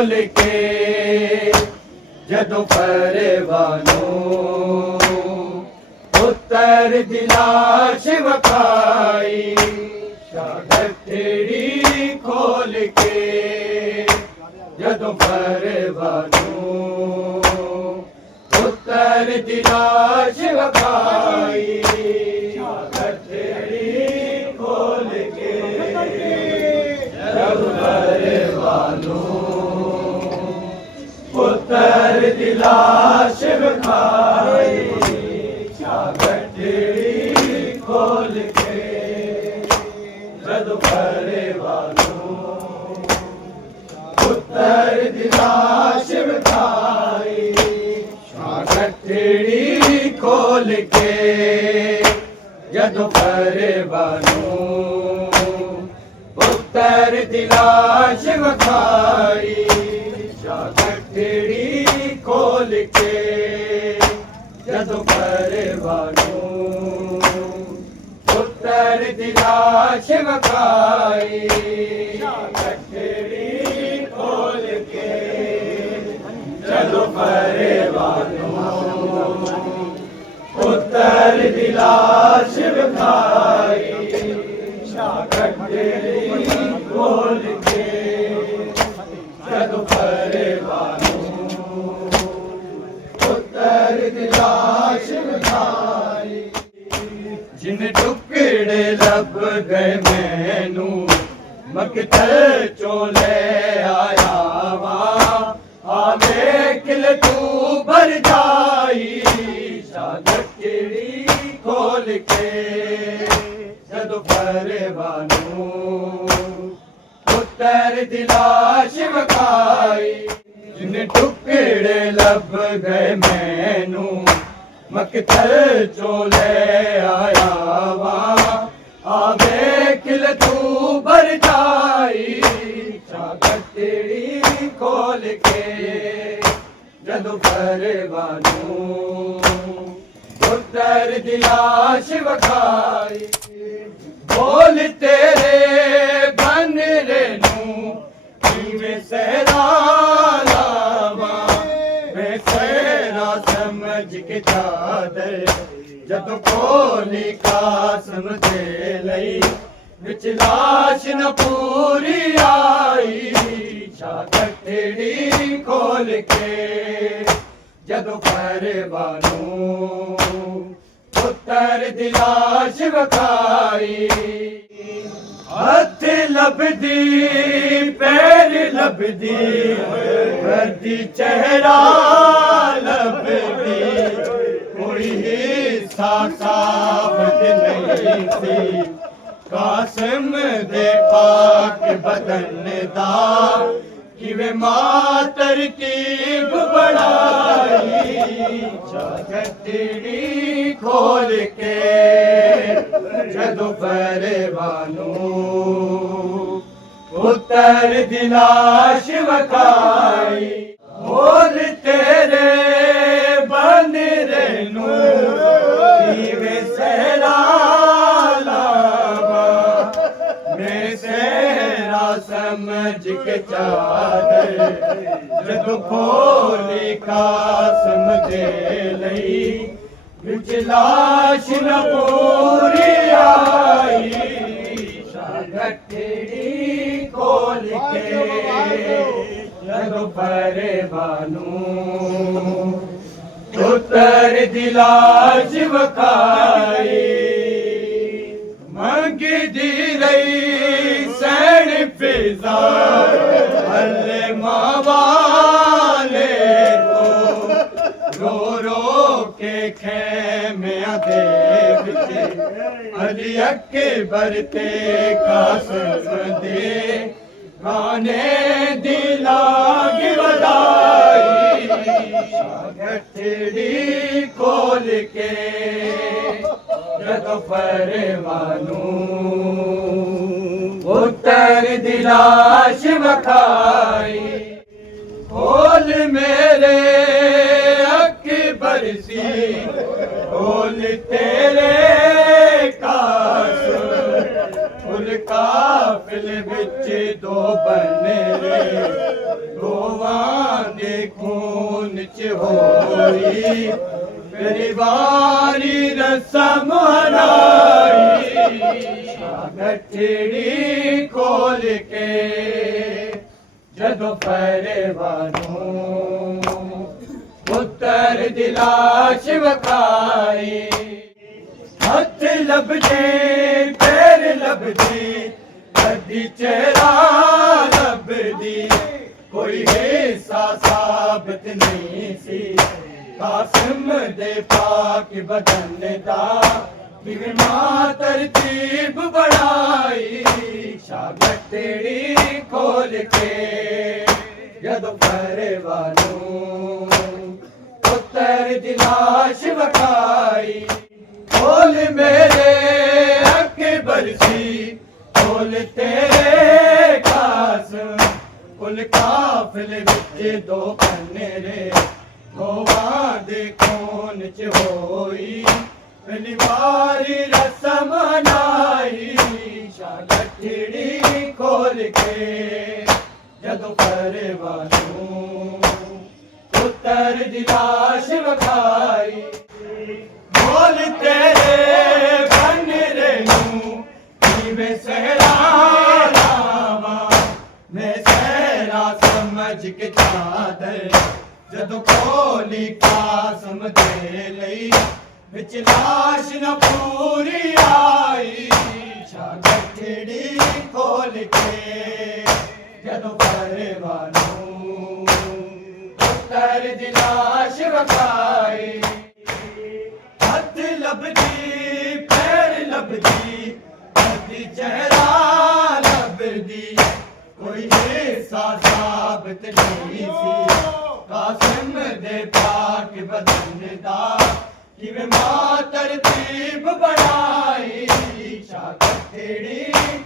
खोल के जदों परवानों पुत्तर दिलाश वखाई गठड़ी खोल के जदों परवानों पुत्तर दिलाश वखाई गठड़ी खोल के जदों परवानों पुत्तर दिलाश वखाई गठड़ी खोल के जदों परवानों पुत्तर दिलाश वखाई गठड़ी खोल के जदों परवानों पुत्तर दिलाश वखाई गठड़ी खोल के जदों परवानों पुत्तर दिलाश वखाई गठड़ी खोल के जदों परवानों पुत्तर दिलाश वखाई गठड़ी खोल के जदों परवानों पुत्तर दिलाश वखाई जिन टुकड़े लब गए मैनू मकतल चोले आया वा आवे किल तू भर जाई गठड़ी खोल के जदों परवानों पुत्तर दिलाश वखाई जिन टुकड़े लब गए मैनू मकतल चोले आया वा आवे किल तू भर जाई गठड़ी खोल के जदों परवानों पुत्तर दिलाश वखाई बोल तेरे बन रेनू मैं सहरा लावा मैं सहरा समझ के चादर जदों कोली कासम दे लई विच लाश न पूरी आई गठड़ी खोल के जदों परवानों पुत्तर दिलाश वखाई हथ लभदी पैर लभदी वर्दी चेहरा लभदी कोई हिस्सा साबत नहीं सी कासिम दे पाक बदन दा किवे मां तरतीब बढ़ाई गठड़ी खोल के जदों परवानों पुत्तर दिलाश वखाई बोल तेरे बन रेनू किवे सहरा लावा मैं सहरा समझ के चादर जदों खोली कासम दे लई विच लाश न पूरी आई गठड़ी खोल के जदों परवानों पुत्तर दिलाश वखाई मंगदी रही सैन फिजा अल्ले मां वाले तो रो रो के खेमिया दे विच अली अकबर ते कासिम दे गाने दिलाग बधाई गठड़ी खोल के जदों परवानों पुत्तर दिलाश वखाई खोल मेरे अकबर सी खोल तेरे कास फुल काफिल विच दो बने दो खून च होई मेरी वारी रसम हराई गठड़ी खोल के जदों पहरेवानू पुत्र दी लाश वखाई हथ लभदे पैर लभदी कदी चेहरा लभदी कोई हिस्सा साबित नहीं सी कासिम दे पाक बदन दा किवें मां तरतीब बढ़ाई शागटड़ी खोल के जदों पहरेवानू पुत्र दी लाश वखाई खोल मेरे अकबर सी खोल तेरे कासिम कुल काफिले विच दो कनेरे गोवा दे खून च होई पहली वारी रसम नाई शागटड़ी खोल के जदों पहरेवानू पुत्र दी लाश वखाई बोल तेरे बनरे नू किवें सहरा लावा मैं सहरा समझ के चादर जदों खोली कासम दे लई विच लाश न पूरी आई शागटड़ी खोल के जदों पहरेवानू पुत्र दी लाश वखाई हथ लभदी पैर लभदी कदी चेहरा लभदी कोई हिस्सा साबित नहीं सी कासिम दे पाक बदन दा किवें मां तरतीब बढ़ाई शागटड़ी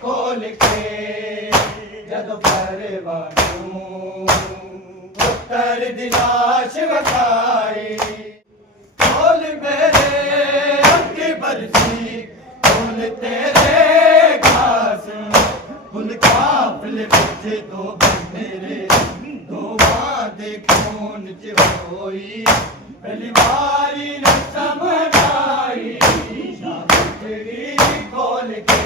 खोल के जदों पहरेवानू पुत्र दी लाश वखाई खोल मेरे अकबर सी खोल तेरे कासिम कुल काफिले विच दो बनेरे दोवां दे खून च होई पहली वारी रसम नाई शागटड़ी खोल के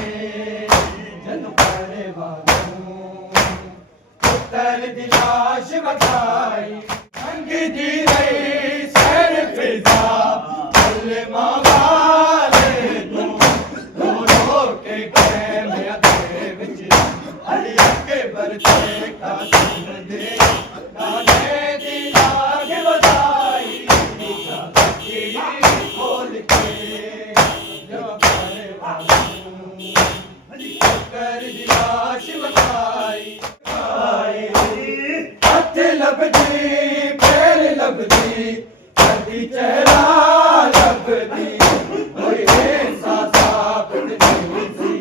जदों पहरेवानू पुत्र दी लाश वखाई संग दी रही सैर फिजा कलमा वाले तू रो के कैम अदे विच अली अकबर ते कासिम दे नाने दी लाग वधाई शागटड़ी खोल के जदों पहरेवानू पुत्र दी लाश वखाई हथ लभदी पैर लभदी कदी चेहरा लभदी कोई हिस्सा साबित नहीं सी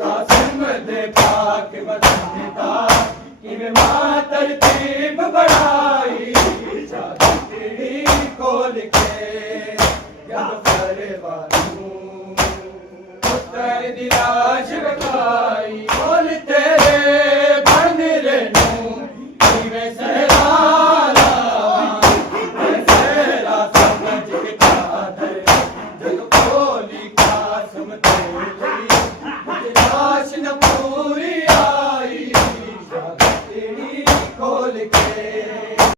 कासिम दे पाक बदन दा किवें मां तरतीब बढ़ाई शागटड़ी खोल के